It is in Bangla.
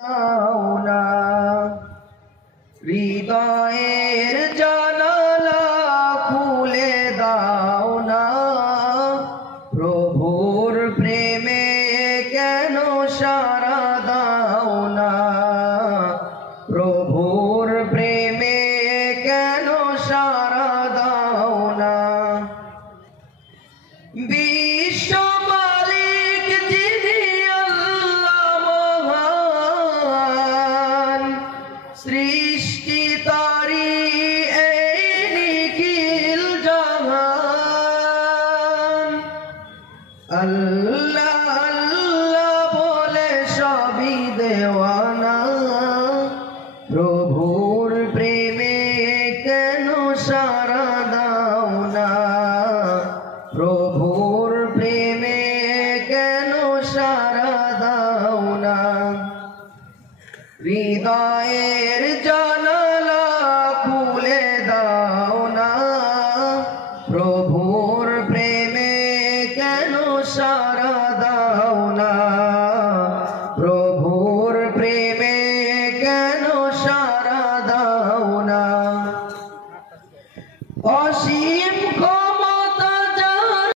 না হৃদয়ের জানালা খুলে দাও না প্রভুর প্রেমে কেন সারা দাও না প্রভুর প্রেমে কেন সারা দাও না বিশ্ব মালিক যিনি আল্লাহ মহান সৃষ্টি তারি এই নিখিল জাহান আল্লাহ আল্লাহ বলে সবই দেওয়ানা প্রভুর প্রেমে কেন সারা দাও না প্রভুর প্রেমে কেন সারা দাও না হৃদয়ের